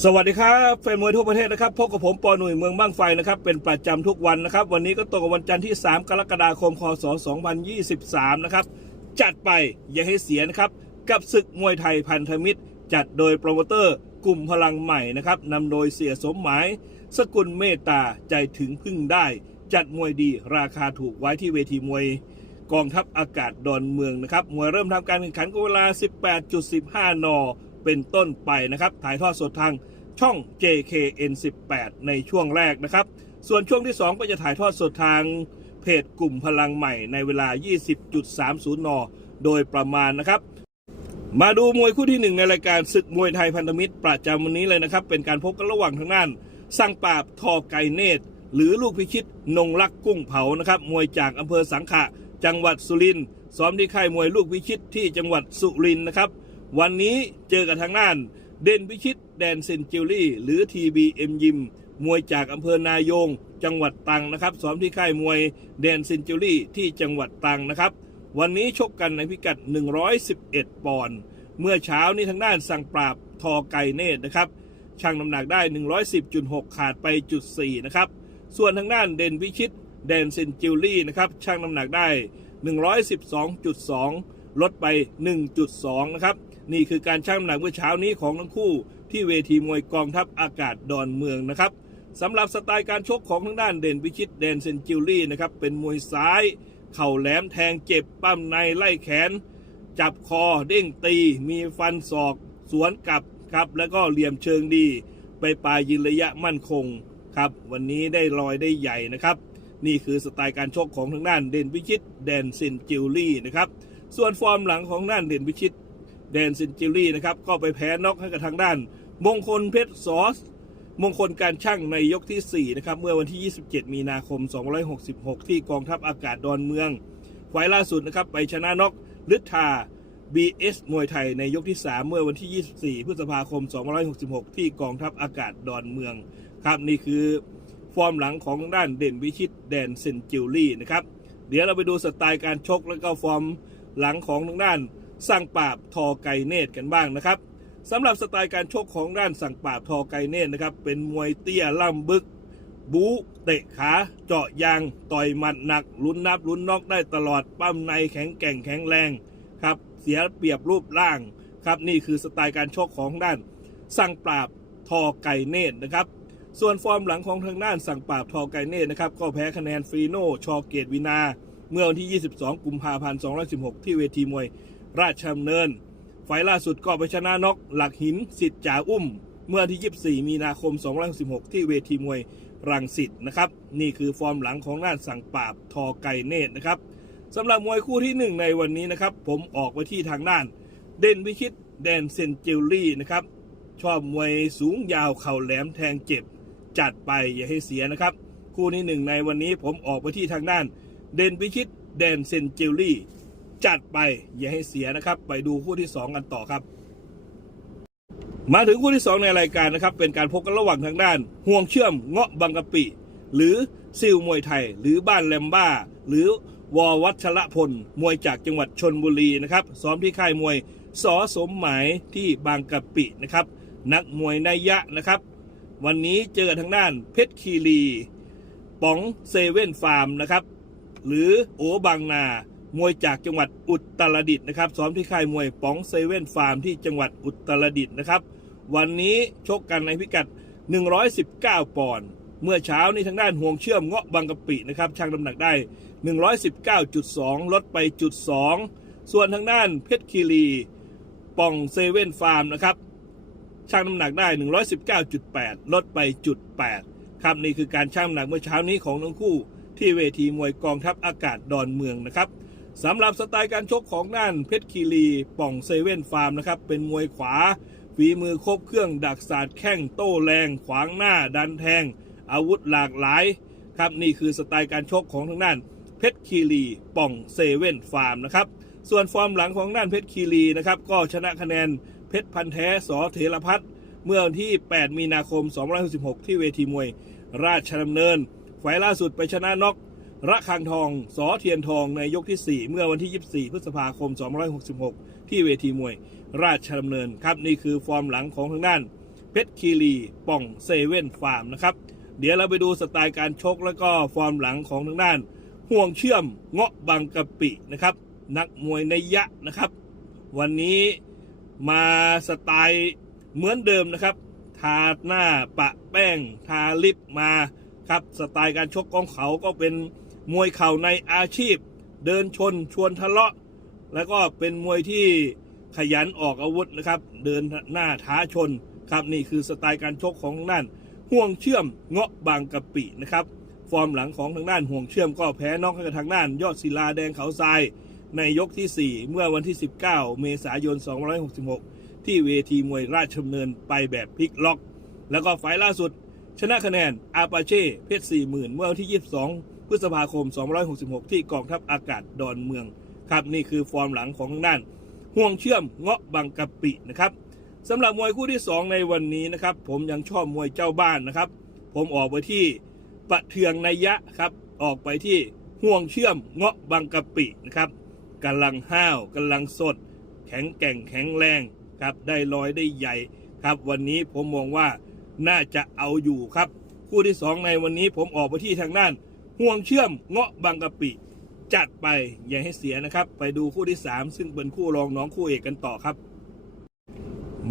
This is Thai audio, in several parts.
สวัสดีครับแฟนมวยทั่วประเทศนะครับพบกับผมปอหนุ่ยเมืองบ้างไฟนะครับเป็นประจำทุกวันนะครับ วันนี้ก็ตรงกับวันจันทร์ที่ 3 กรกฎาคม คศ 2023 นะครับ จัดไปอย่าให้เสียนะครับ กับศึกมวยไทยพันธมิตร จัดโดยโปรโมเตอร์กลุ่มพลังใหม่นะครับนำโดยเสียสมหมาย สกุลเมตตาใจถึงพึ่งได้ จัดมวยดีราคาถูกไว้ที่เวทีมวย กองทัพอากาศดอนเมืองนะครับมวยเริ่มทำการแข่งขันก็เวลา 18.15 น เป็นต้นไปนะครับ ถ่ายทอดสดทางช่อง JKN18 ในช่วงแรกนะครับ ส่วนช่วงที่ 2 ก็จะถ่ายทอดสดทางเพจกลุ่มพลังใหม่ในเวลา 20.30 น โดยประมาณนะครับ มาดูมวยคู่ที่หนึ่งในรายการศึกมวยไทยพันธมิตรประจำวันนี้เลยนะครับ เป็นการพบกันระหว่างทางด้านสั่งปราบทอไกเนตร หรือลูกพิชิตนงรักกุ้งเผานะครับ มวยจากอำเภอสังขะ จังหวัดสุรินทร์ซ้อมที่ค่ายมวยลูกพิชิตที่จังหวัดสุรินทร์นะครับ วันนี้เจอกับทางด้าน เด่นพิชิตแดนเซนจิวลี่ หรือ TBM ยิมมวยจากอำเภอนายง จังหวัดตรังนะครับซ้อมที่ค่ายมวยแดนเซนจิวลี่ที่จังหวัดตรังนะครับ วันนี้ชกกันในพิกัด 111 ปอนด์เมื่อเช้านี้ทางด้านสั่งปราบทอไกเนตรนะครับช่างน้ำหนักได้ 110.6 ขาดไปจุด4นะครับส่วนทางด้านเด่นวิชิตแดนเซนจิวลี่นะครับช่างน้ำหนักได้ 112.2 ลดไป 1.2 นะครับ นี่คือการช่างน้ำหนักเมื่อเช้านี้ของทั้งคู่ ที่เวทีมวยกองทัพอากาศดอนเมืองนะครับสำหรับสไตล์การชกของทางด้านเด่นวิชิตแดนเซนจิวลี่นะครับเป็นมวยซ้าย เข่าแหลมแทงเจ็บปั้มในไล่แขน จับคอเด้งตี มีฟันศอก สวนกลับครับ แล้วก็เหลี่ยมเชิงดี ไปปลายยืนระยะมั่นคงครับ วันนี้ได้ลอยได้ใหญ่นะครับ นี่คือสไตล์การชกของทางด้านเด่นพิชิตแดนเซนจิลลี่นะครับส่วนฟอร์มหลังของด้านเด่นพิชิต แดนเซนจิลลี่นะครับ ก็ไปแพ้น็อกให้กับทางด้าน มงคลเพชรซอส มงคลการช่างในยกที่ 4 นะครับ เมื่อวันที่ 27 มีนาคม2566 ที่กองทัพอากาศดอนเมืองไฟล์ล่าสุดนะครับ ไปชนะน็อกฤทธา BS มวยไทยในยกที่ 3 เมื่อวันที่ 24 พฤษภาคม 266 ที่กองทัพอากาศดอนเมือง ครับนี่คือฟอร์มหลังของด้านเด่นวิชิตแดนเซนจิลลี่นะครับ เดี๋ยวเราไปดูสไตล์การชกแล้วก็ฟอร์มหลังของทางด้าน สั่งปราบทอไกเนตกันบ้างนะครับสำหรับสไตล์การชกของด้านสั่งปราบทอไกเนตนะครับเป็นมวยเตี้ยล่ำบึก บู๊เตะขาเจาะยาง ต่อยหมัดหนักลุ้นนับลุ้นนอกได้ตลอดปั้มในแข็งแกร่งแข็งแรงครับเสียเปรียบรูปร่างครับนี่คือสไตล์การชกของด้านสั่งปราบทอไกเนตนะครับส่วนฟอร์มหลังของทางด้านสั่งปราบทอไกเนตนะครับก็แพ้คะแนนฟรีโนชอเกตวินา เมื่อวันที่ 22 กุมภาพันธ์ 216 ที่เวทีมวย ราชดำเนิน ไฟล่าสุดก็ไปชนะน็อกหลักหินสิทธิ์จ่าอุ้ม เมื่อที่ 24 มีนาคม216 ที่เวทีมวยรังสิตนะครับ นี่คือฟอร์มหลังของด้านสังปราบทอไกเนตนะครับสำหรับมวยคู่ที่หนึ่งในวันนี้นะครับ ผมออกไปที่ทางด้าน เด่นวิชิตแดนเซนจิลลี่นะครับ ชอบมวยสูงยาวเข่าแหลมแทงเจ็บ จัดไปอย่าให้เสียนะครับ คู่ที่หนึ่งในวันนี้ผมออกไปที่ทางด้าน เด่นวิชิตแดนเซนจิลลี่ จัดไป อย่าให้เสียนะครับ ไปดูคู่ที่ 2 กันต่อครับ มาถึงคู่ที่ 2 ในรายการนะครับ เป็นการพบกันระหว่างทางด้าน ห่วงเชื่อมเงาะบางกะปิ หรือซิลมวยไทย หรือบ้านแลมบ้า หรือวอวัชระพล มวยจากจังหวัดชนบุรีนะครับซ้อมที่ค่ายมวยสอสมหมายที่บางกะปินะครับ นักมวยนายะนะครับ วันนี้เจอทางด้านเพชรคีรีป๋องเซเว่นฟาร์มนะครับ หรือโอบางนา มวยจากจังหวัดอุตรดิตถ์นะครับซ้อมที่ค่ายมวยป๋องเซเว่นฟาร์มที่จังหวัดอุตรดิตถ์นะครับ วันนี้ชกกันในพิกัด 119 ปอนด์เมื่อเช้านี้ทางด้านห่วงเชื่อมเงาะบางกะปินะครับช่างน้ำหนักได้ 119.2 ลดไปจุด2ส่วนทางด้านเพชรคีรีป่องเซเว่นฟาร์มนะครับช่างน้ำหนักได้ 119.8 ลดไปจุด8ครับนี่คือการช่างน้ำหนักเมื่อเช้านี้ของทั้งคู่ที่เวทีมวยกองทัพอากาศดอนเมืองนะครับ สำหรับสไตล์การชกของด้านเพชรคีรีป่องเซเว่นฟาร์มนะครับ เป็นมวยขวาฝีมือครบเครื่องดักศาสตร์แข้งโต้แรง ขวางหน้าดันแทง อาวุธหลากหลาย ครับนี่คือสไตล์การชกของทางด้านเพชรคีรีป่องเซเว่นฟาร์มนะครับ ส่วนฟอร์มหลังของด้านเพชรคีรีนะครับก็ชนะคะแนนเพชรพันแท้สอเถรพัฒน์เมื่อวันที่ 8 มีนาคม 2566 ที่เวทีมวย ราชดำเนินไฟล่าสุดไปชนะน็อก ระคังทองสอเทียนทองในยกที่ 4 เมื่อวันที่ 24 พฤษภาคม 266 ที่เวทีมวย ราชดำเนินครับนี่คือฟอร์มหลังของทางด้านเพชรคีรีป่องเซเว่นฟาร์มนะครับ เดี๋ยวเราไปดูสไตล์การชกแล้วก็ฟอร์มหลังของทางด้าน ห่วงเชื่อมเงาะบางกะปินะครับนักมวยในยะนะครับ วันนี้มาสไตล์เหมือนเดิมนะครับ ทาหน้าปะแป้ง ทาลิปมาครับสไตล์การชกของเขาก็เป็น มวยเข่าในอาชีพ เดินชนชวนทะเลาะ แล้วก็เป็นมวยที่ขยันออกอาวุธนะครับ เดินหน้าท้าชนครับนี่คือสไตล์การชกของทางด้านห่วงเชื่อมเงาะบางกะปินะครับฟอร์มหลังของทางด้านห่วงเชื่อมก็แพ้นอกให้กับทางด้าน ยอดศิลาแดงเขาทราย ในยกที่ 4 เมื่อวันที่ 19 เมษายน 2566 ที่เวทีมวยราชดำเนินไปแบบพลิกล็อก แล้วก็ไฟล่าสุด ชนะคะแนนอาปาเช่เพชร40,000 เมื่อวันที่ 22 พฤษภาคม 266 ที่กองทัพอากาศดอนเมืองครับนี่คือฟอร์มหลังของทางด้าน ห่วงเชื่อมเงาะบางกะปินะครับสำหรับมวยคู่ที่ 2 ในวันนี้นะครับผมยังชอบมวยเจ้าบ้านนะครับ ผมออกไปที่ปะเทืองนยะครับออกไปที่ห่วงเชื่อมเงาะบางกะปินะครับกำลังห้าวกำลังสด แข็งแกร่งแข็งแรงครับได้ลอยได้ใหญ่ครับ วันนี้ผมมองว่าน่าจะเอาอยู่ครับ คู่ที่สองในวันนี้ผมออกไปที่ทางด้าน ห่วงเชื่อมเงาะบางกะปิ จัดไปอย่าให้เสียนะครับ ไปดูคู่ที่ 3 ซึ่งเป็นคู่รองน้องคู่เอกกันต่อครับ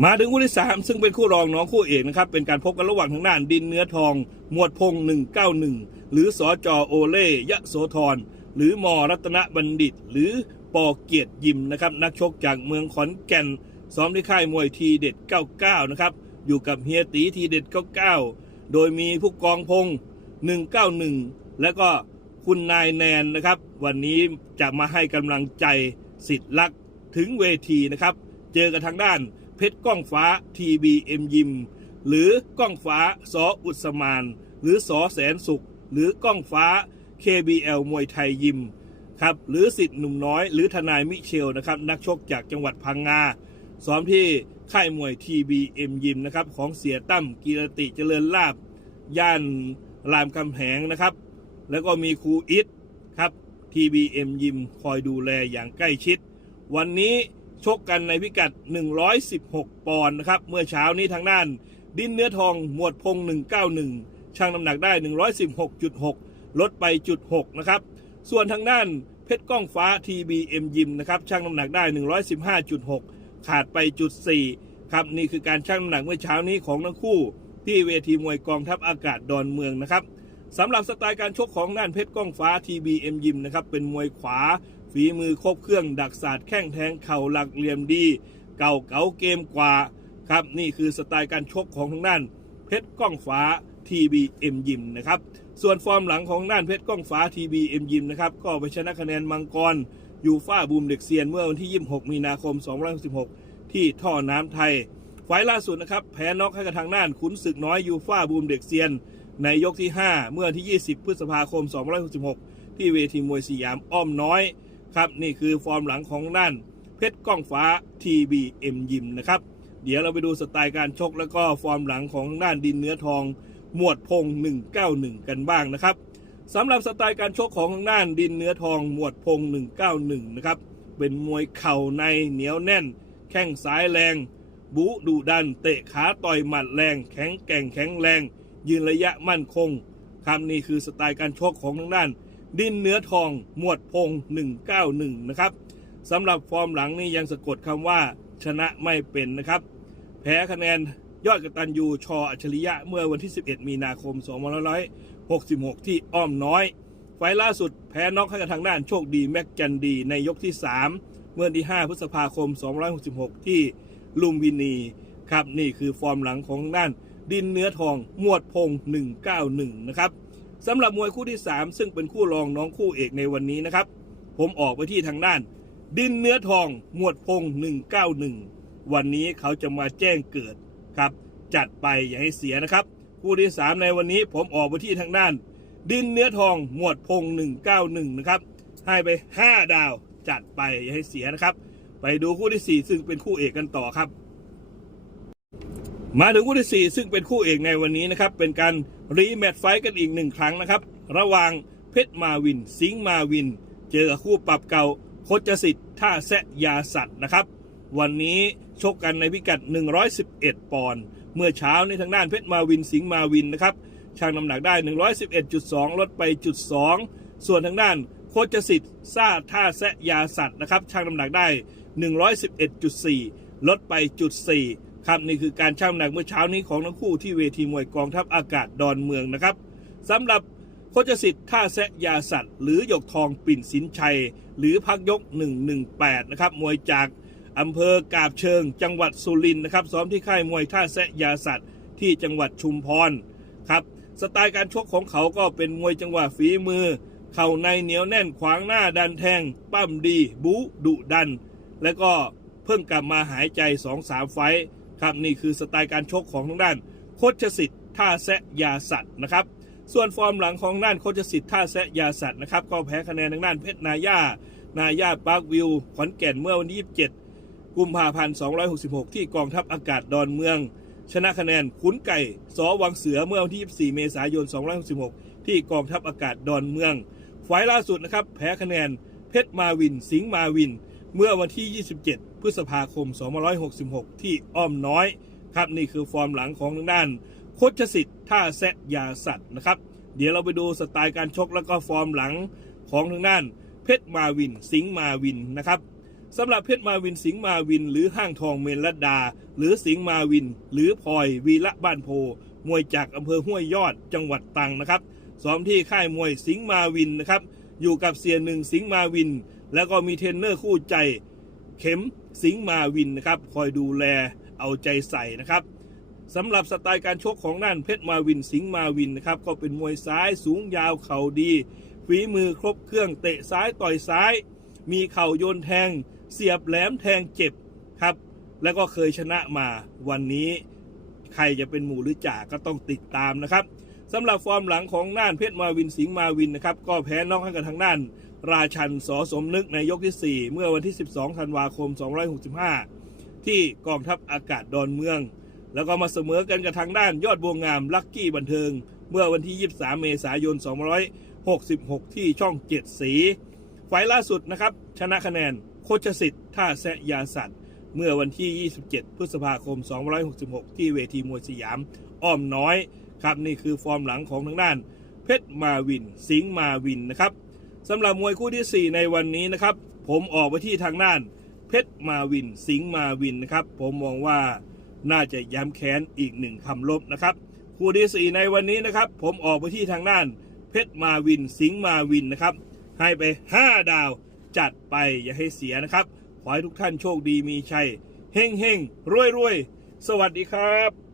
มาถึงคู่ที่ 3 ซึ่งเป็นคู่รองน้องคู่เอกนะครับ เป็นการพบกันระหว่างทางด้านดินเนื้อทอง หมวดพง191 หรือสอจอโอเล่ยะโสธรหรือมอรัตนบัณฑิต หรือปอเกียรติยิมนะครับนักชกจากเมืองขอนแก่นซ้อมที่ค่ายมวยทีเด็ด 99 นะครับ อยู่กับเฮียตีทีเด็ด 99 โดยมีผู้กองพง191แล้วก็คุณนายแนนนะครับ วันนี้จะมาให้กำลังใจสิทธิ์ลักถึงเวทีนะครับ เจอกับทางด้านเพชรก้องฟ้า TBM ยิมหรือก้องฟ้าสออุสมาน หรือสอแสนสุข หรือก้องฟ้า KBL มวยไทยยิมครับหรือสิทธิ์หนุ่มน้อย หรือทนายมิเชลนะครับนักชกจากจังหวัดพังงาซ้อมที่ค่ายมวย TBM ยิมนะครับของเสียตั้มกีรติเจริญลาบย่านรามคำแหงนะครับ แล้วก็มีครูอิทครับ TBM ยิมคอยดูแลอย่างใกล้ชิด วันนี้ชกกันในพิกัด 116 ปอนด์นะครับ เมื่อเช้านี้ทางด้าน ดินเนื้อทองหมวดพง 191 ช่างน้ำหนักได้ 116.6 ลดไปจุด6นะครับ ส่วนทางด้านเพชรก้องฟ้า TBM ยิมนะครับช่างน้ำหนักได้ 115.6 ขาดไปจุด4ครับนี่คือการช่างน้ำหนักเมื่อเช้านี้ของทั้งคู่ ที่เวทีมวยกองทัพอากาศดอนเมืองนะครับ สำหรับสไตล์การชกของด้านเพชรก้องฟ้า TBM ยิมนะครับเป็นมวยขวา ฝีมือครบเครื่องดักศาสตร์แข้งแทงเข่าหลักเหลี่ยมดี เก่าเก๋าเกมกว่าครับนี่คือสไตล์การชกของทางด้านเพชรก้องฟ้า TBM ยิมนะครับส่วนฟอร์มหลังของด้านเพชรก้องฟ้า TBM ยิมนะครับก็ไปชนะคะแนนมังกรยูฟ่าบูมเด็กเซียนเมื่อวันที่ 26 มีนาคม 2516ที่ท่อน้ำไทย ไฟล์ล่าสุดนะครับแพ้น็อกให้กับทางด้านขุนศึกน้อยยูฟ่าบูมเด็กเซียน ในยกที่ 5 เมื่อที่ 20 พฤษภาคม 2566 ที่เวทีมวยสยามอ้อมน้อย ครับ นี่คือฟอร์มหลังของด้าน เพชรก้องฟ้า TBM ยิมนะครับ เดี๋ยวเราไปดูสไตล์การชกแล้วก็ฟอร์มหลังของด้านดินเนื้อทอง หมวดพง 191 กันบ้างนะครับสำหรับสไตล์การชกของทางด้านดินเนื้อทองหมวดพง 191 นะครับ เป็นมวยเข่าในเหนียวแน่น แข้งซ้ายแรง บุดุดัน เตะขาต่อยหมัดแรง แข็งแกร่งแข็งแรง ยืนระยะมั่นคงครับนี่คือสไตล์การชกของทางด้าน ดินเนื้อทองหมวดพง 191 นะครับสำหรับฟอร์มหลังนี่ยังสะกดคำว่า ชนะไม่เป็นนะครับ แพ้คะแนนยอดกตันยูชออัจฉริยะเมื่อวันที่ 11 มีนาคม 2566 ที่อ้อมน้อย ไฟล์ล่าสุดแพ้น็อกให้กับทางด้านโชคดีแม็กจันดี ในยกที่ 3 เมื่อที่ 5 พฤษภาคม 2566 ที่ลุมพินี ครับนี่คือฟอร์มหลังของทางด้าน ดินเนื้อทอง หมวดพง191 นะครับสำหรับมวยคู่ที่ 3 ซึ่งเป็นคู่รองน้องคู่เอกในวันนี้นะครับ ผมออกไปที่ทางด้าน ดินเนื้อทอง หมวดพง191 วันนี้เขาจะมาแจ้งเกิดครับ จัดไปอย่าให้เสียนะครับ คู่ที่ 3 ในวันนี้ผมออกไปที่ทางด้าน ดินเนื้อทอง หมวดพง191 นะครับให้ไป 5 ดาวจัดไปอย่าให้เสียนะครับ ไปดูคู่ที่ 4 ซึ่งเป็นคู่เอกกันต่อครับ มาถึงคู่ที่ 4 ซึ่งเป็นคู่เอกในวันนี้นะครับ เป็นการรีแมตช์ไฟกันอีกหนึ่งครั้งนะครับ ระหว่างเพชรมาวิน สิงห์มาวิน เจอกับคู่ปรับเก่าโคจสิทธิ์ท่าแซะยาสัตว์นะครับ วันนี้ชกกันในพิกัด 111 ปอนด์เมื่อเช้าในทางด้านเพชรมาวิน สิงห์มาวินนะครับชั่งน้ำหนักได้ 111.2 ลดไปจุด2ส่วนทางด้านโคชสิทธิ์ซาท่าแซะยาสัตว์นะครับชั่งน้ำหนักได้ 111.4 ลดไปจุด4 ครับนี่คือการชั่งน้ำหนักเมื่อเช้านี้ของทั้งคู่ที่เวทีมวยกองทัพอากาศดอนเมืองนะครับสำหรับโคชสิทธิ์ท่าแซะยาสัตว์ หรือหยกทองปิ่นสินชัย หรือพักยก 118 นะครับ มวยจากอำเภอกาบเชิง จังหวัดสุรินทร์นะครับซ้อมที่ค่ายมวยท่าแซะยาสัตว์ ที่จังหวัดชุมพรครับสไตล์การชกของเขาก็เป็นมวยจังหวะฝีมือ เข่าในเหนียวแน่นขวางหน้าดันแทง ปั้มดี บูดุดัน และก็เพิ่งกลับมาหายใจ2-3ไฟ ครับนี่คือสไตล์การชกของทางด้านโคชสิทธิ์ท่าแซะยาสัตว์นะครับ ส่วนฟอร์มหลังของด้านโคชสิทธิ์ท่าแซะยาสัตว์นะครับก็แพ้คะแนนทางด้านเพชรนาย่า นาย่าปาร์ควิวขอนแก่นเมื่อวันที่ 27 กุมภาพันธ์ 266 ที่กองทัพอากาศดอนเมือง ชนะคะแนนขุนไก่สอวังเสือเมื่อวันที่ 24 เมษายน 266 ที่กองทัพอากาศดอนเมืองไฟล์ล่าสุดนะครับแพ้คะแนนเพชรมาวิน สิงห์มาวิน เมื่อวันที่ 27 พฤษภาคม 2566 ที่อ้อมน้อยครับนี่คือฟอร์มหลังของทางด้านโคชสิทธิ์ท่าแซะยาสัตว์นะครับ เดี๋ยวเราไปดูสไตล์การชกแล้วก็ฟอร์มหลังของทางด้านเพชรมาวิน สิงห์มาวินนะครับสำหรับเพชรมาวินสิงห์มาวิน หรือห้างทองเมนลัดดา หรือสิงห์มาวิน หรือพลอยวีระบ้านโพมวยจากอำเภอห้วยยอดจังหวัดตรังนะครับซ้อมที่ค่ายมวยสิงห์มาวินนะครับอยู่กับเสียหนึ่งสิงห์มาวิน แล้วก็มีเทรนเนอร์คู่ใจ เข็ม สิงห์มาวินนะครับคอยดูแลเอาใจใส่นะครับสำหรับสไตล์การชกของด้านเพชรมาวินสิงห์มาวินนะครับก็เป็นมวยซ้ายสูงยาวเข่าดีฝีมือครบเครื่องเตะซ้ายต่อยซ้าย มีเข่าโยนแทง เสียบแหลมแทงเจ็บครับ แล้วก็เคยชนะมาวันนี้ใครจะเป็นหมูหรือจ่าก็ต้องติดตามนะครับสำหรับฟอร์มหลังของน่านเพชรมาวินสิงห์มาวินนะครับก็แพ้นอกให้กับทางด้าน ราชันสอสมนึกในยกที่ 4 เมื่อวันที่ 12 ธันวาคม 265 ที่กองทัพอากาศดอนเมือง แล้วก็มาเสมอกันกับทางด้านยอดบวงงามลักกี้บันเทิง เมื่อวันที่ 23 เมษายน 266 ที่ช่องเจ็ดสี ไฟล์ล่าสุดนะครับ ชนะคะแนนโคชสิทธิ์ท่าแซยาสัตว์เมื่อวันที่ 27 พฤษภาคม 266 ที่เวทีมวยสยาม อ้อมน้อยครับนี่คือฟอร์มหลังของทางด้าน เพชรมาวิน สิงห์มาวินนะครับ สำหรับมวยคู่ที่ 4 ในวันนี้นะครับ ผมออกไปที่ทางด้าน เพชรมาวิน สิงห์มาวินนะครับ ผมมองว่าน่าจะย้ำแค้นอีกหนึ่งคำลบนะครับ คู่ที่ 4 ในวันนี้นะครับ ผมออกไปที่ทางด้าน เพชรมาวิน สิงห์มาวินนะครับ ให้ไป 5 ดาวจัดไปอย่าให้เสียนะครับ ขอให้ทุกท่านโชคดีมีชัยเฮงเฮงรวยรวยสวัสดีครับ